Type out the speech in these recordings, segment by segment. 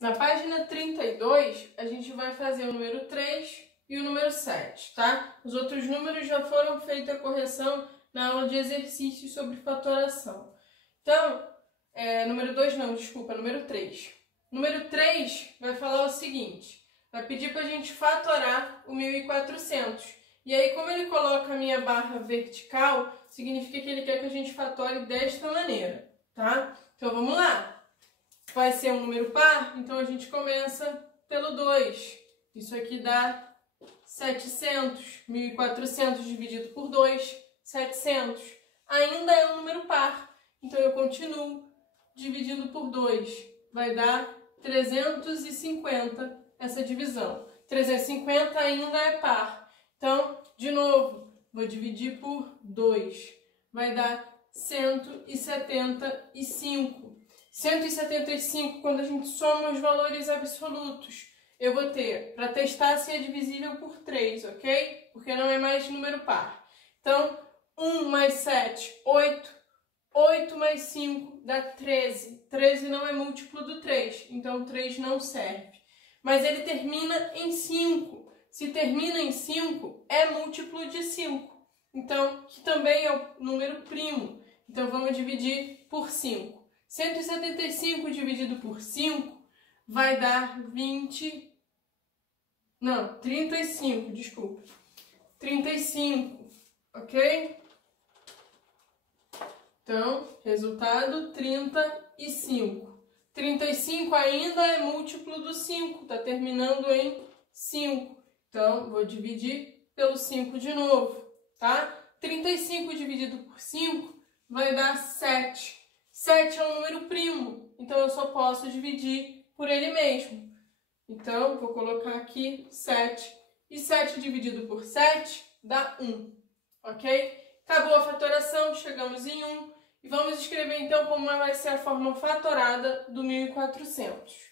Na página 32, a gente vai fazer o número 3 e o número 7, tá? Os outros números já foram feita a correção na aula de exercícios sobre fatoração. Então, número 2 não, desculpa, número 3. Número 3 vai falar o seguinte, vai pedir para a gente fatorar o 1400. E aí, como ele coloca a minha barra vertical, significa que ele quer que a gente fatore desta maneira, tá? Então, vamos lá. Vai ser um número par, então a gente começa pelo 2. Isso aqui dá 700. 1400 dividido por 2, 700. Ainda é um número par, então eu continuo dividindo por 2. Vai dar 350 essa divisão. 350 ainda é par. Então, de novo, vou dividir por 2. Vai dar 175. 175, quando a gente soma os valores absolutos, eu vou ter, para testar se é divisível por 3, ok? Porque não é mais número par. Então, 1 mais 7, 8. 8 mais 5 dá 13. 13 não é múltiplo do 3, então 3 não serve. Mas ele termina em 5. Se termina em 5, é múltiplo de 5. Então, que também é o número primo. Então, vamos dividir por 5. 175 dividido por 5 vai dar 35, desculpa. 35, ok? Então, resultado 35. 35 ainda é múltiplo do 5, está terminando em 5. Então, vou dividir pelo 5 de novo, tá? 35 dividido por 5 vai dar 7. 7 é um número primo, então eu só posso dividir por ele mesmo. Então, vou colocar aqui 7. E 7 dividido por 7 dá 1, ok? Acabou a fatoração, chegamos em 1. E vamos escrever então como vai ser a forma fatorada do 1400.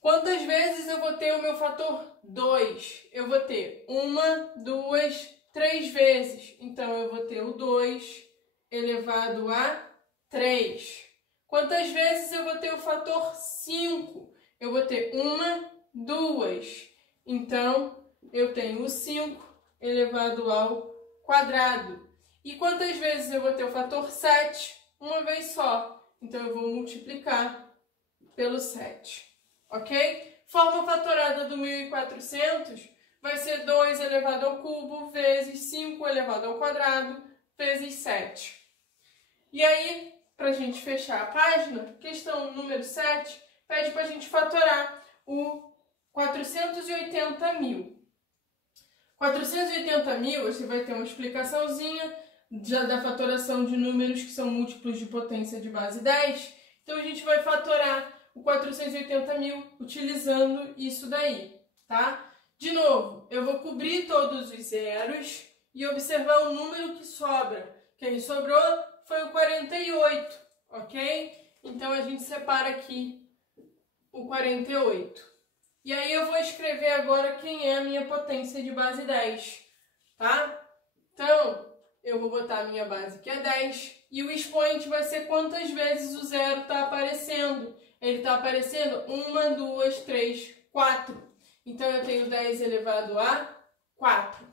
Quantas vezes eu vou ter o meu fator 2? Eu vou ter 1, 2, 3 vezes. Então, eu vou ter o 2 elevado a 3. Quantas vezes eu vou ter o fator 5? Eu vou ter 1, 2. Então, eu tenho o 5 elevado ao quadrado. E quantas vezes eu vou ter o fator 7? Uma vez só. Então, eu vou multiplicar pelo 7. Ok? Forma fatorada do 1400 vai ser 2 elevado ao cubo vezes 5 elevado ao quadrado vezes 7. E aí, para a gente fechar a página, questão número 7 pede para a gente fatorar o 480.000. 480.000, você vai ter uma explicaçãozinha já da fatoração de números que são múltiplos de potência de base 10. Então, a gente vai fatorar o 480.000 utilizando isso daí, tá? De novo, eu vou cobrir todos os zeros e observar o número que sobra. Quem sobrou foi o 48, ok? Então, a gente separa aqui o 48. E aí, eu vou escrever agora quem é a minha potência de base 10, tá? Então, eu vou botar a minha base que é 10 e o expoente vai ser quantas vezes o zero está aparecendo. Ele está aparecendo 1, 2, 3, 4. Então, eu tenho 10 elevado a 4.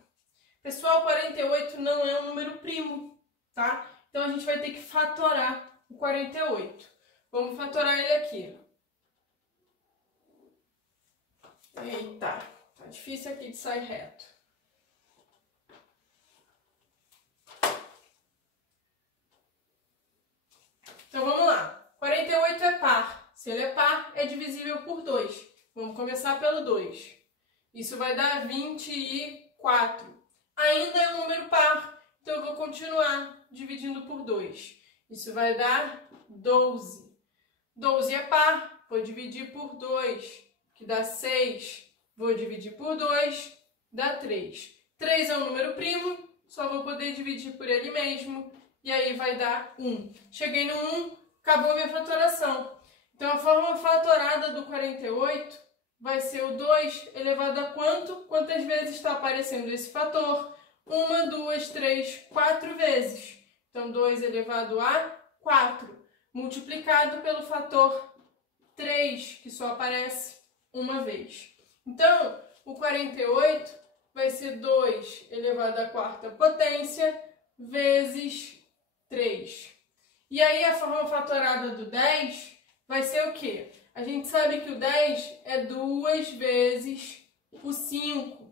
Pessoal, 48 não é um número primo, tá? Então, a gente vai ter que fatorar o 48. Vamos fatorar ele aqui. Eita, tá difícil aqui de sair reto. Então, vamos lá. 48 é par. Se ele é par, é divisível por 2. Vamos começar pelo 2. Isso vai dar 24. Ainda é um número par, então eu vou continuar dividindo por 2. Isso vai dar 12. 12 é par, vou dividir por 2, que dá 6. Vou dividir por 2, dá 3. 3 é um número primo, só vou poder dividir por ele mesmo, e aí vai dar 1. Cheguei no 1, acabou a minha fatoração. Então, a forma fatorada do 48 vai ser o 2 elevado a quanto? Quantas vezes está aparecendo esse fator? 1, 2, 3, 4 vezes. Então, 2 elevado a 4, multiplicado pelo fator 3, que só aparece uma vez. Então, o 48 vai ser 2 elevado à quarta potência vezes 3. E aí, a forma fatorada do 10 vai ser o quê? A gente sabe que o 10 é 2 vezes o 5.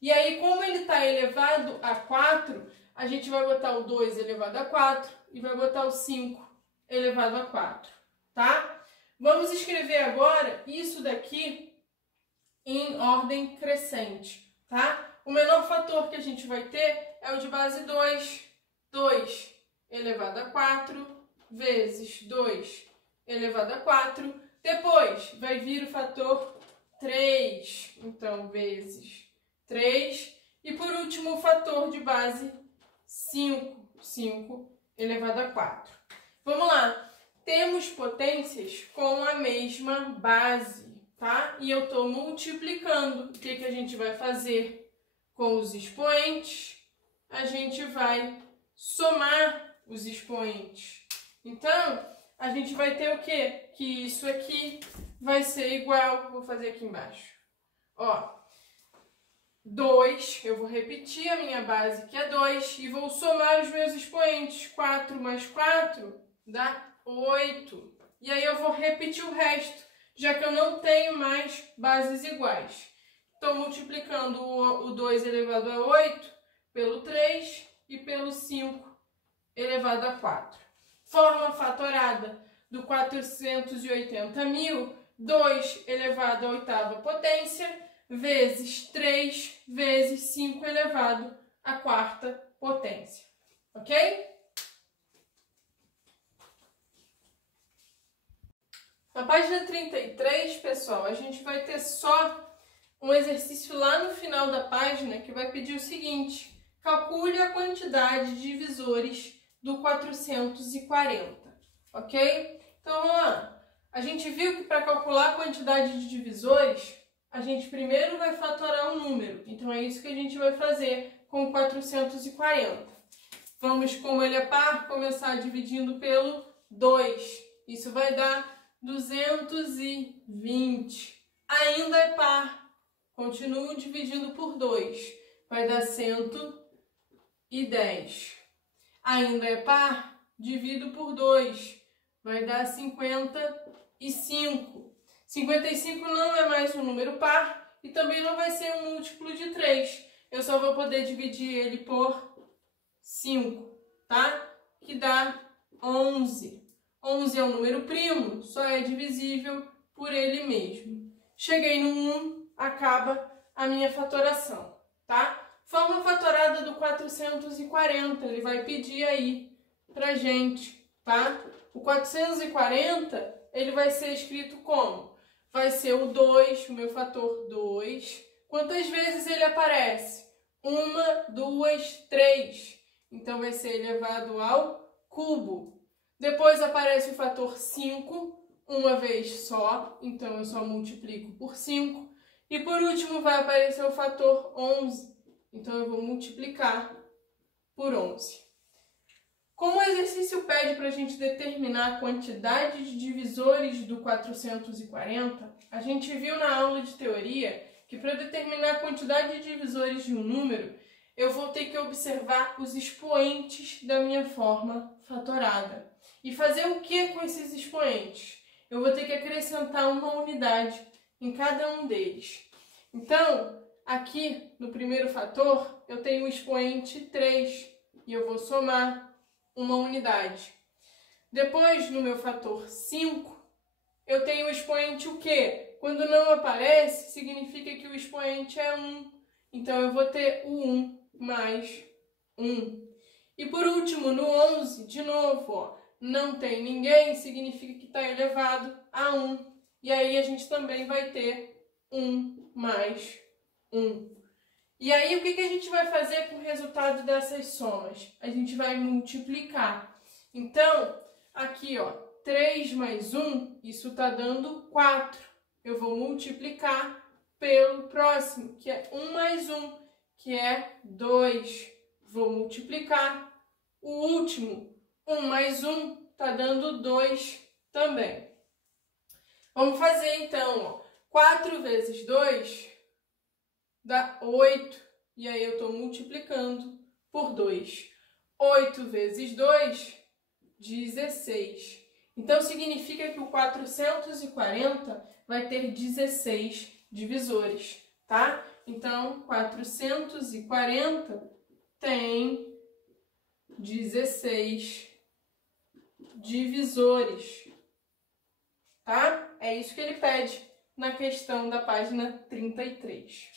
E aí, como ele está elevado a 4, a gente vai botar o 2 elevado a 4 e vai botar o 5 elevado a 4, tá? Vamos escrever agora isso daqui em ordem crescente, tá? O menor fator que a gente vai ter é o de base 2. 2 elevado a 4 vezes 2 elevado a 4. Depois vai vir o fator 3, então, vezes 3. E por último, o fator de base 5. 5 elevado a 4. Vamos lá. Temos potências com a mesma base, tá? E eu estou multiplicando. O que a gente vai fazer com os expoentes? A gente vai somar os expoentes. Então, a gente vai ter o quê? Que isso aqui vai ser igual, vou fazer aqui embaixo. Ó, 2, eu vou repetir a minha base, que é 2, e vou somar os meus expoentes. 4 mais 4 dá 8. E aí eu vou repetir o resto, já que eu não tenho mais bases iguais. Estou multiplicando o 2 elevado a 8 pelo 3 e pelo 5 elevado a 4. Forma fatorada do 480.000, 2 elevado à oitava potência, vezes 3 vezes 5 elevado à quarta potência. Ok? Na página 33, pessoal, a gente vai ter só um exercício lá no final da página que vai pedir o seguinte: calcule a quantidade de divisores do 440, ok? Então, vamos lá. A gente viu que para calcular a quantidade de divisores, a gente primeiro vai fatorar um número. Então, é isso que a gente vai fazer com 440. Vamos, como ele é par, começar dividindo pelo 2. Isso vai dar 220. Ainda é par. Continuo dividindo por 2. Vai dar 110. Ainda é par, divido por 2. Vai dar 55. 55 não é mais um número par e também não vai ser um múltiplo de 3. Eu só vou poder dividir ele por 5, tá? Que dá 11. 11 é um número primo, só é divisível por ele mesmo. Cheguei no 1, acaba a minha fatoração, tá? Forma fatorada do 440, ele vai pedir aí pra gente, tá? O 440, ele vai ser escrito como? Vai ser o 2, o meu fator 2. Quantas vezes ele aparece? 1, 2, 3. Então, vai ser elevado ao cubo. Depois aparece o fator 5, uma vez só, então eu só multiplico por 5. E por último vai aparecer o fator 11, então eu vou multiplicar por 11. Como o exercício pede para a gente determinar a quantidade de divisores do 440, a gente viu na aula de teoria que para determinar a quantidade de divisores de um número, eu vou ter que observar os expoentes da minha forma fatorada. E fazer o que com esses expoentes? Eu vou ter que acrescentar uma unidade em cada um deles. Então, aqui no primeiro fator, eu tenho o expoente 3 e eu vou somar uma unidade. Depois, no meu fator 5, eu tenho o expoente o quê? Quando não aparece, significa que o expoente é 1. Então, eu vou ter o 1 mais 1. E por último, no 11, de novo, ó, não tem ninguém, significa que está elevado a 1. E aí a gente também vai ter 1 mais 1. E aí o que a gente vai fazer com o resultado dessas somas? A gente vai multiplicar. Então, aqui, ó, 3 mais 1, isso está dando 4. Eu vou multiplicar pelo próximo, que é 1 mais 1, que é 2. Vou multiplicar o último, 1 mais 1, está dando 2 também. Vamos fazer então, ó. 4 vezes 2 dá 8. E aí eu estou multiplicando por 2. 8 vezes 2, 16. Então significa que o 440 vai ter 16 divisores, tá? Então 440 tem 16 divisores, tá? É isso que ele pede na questão da página 33.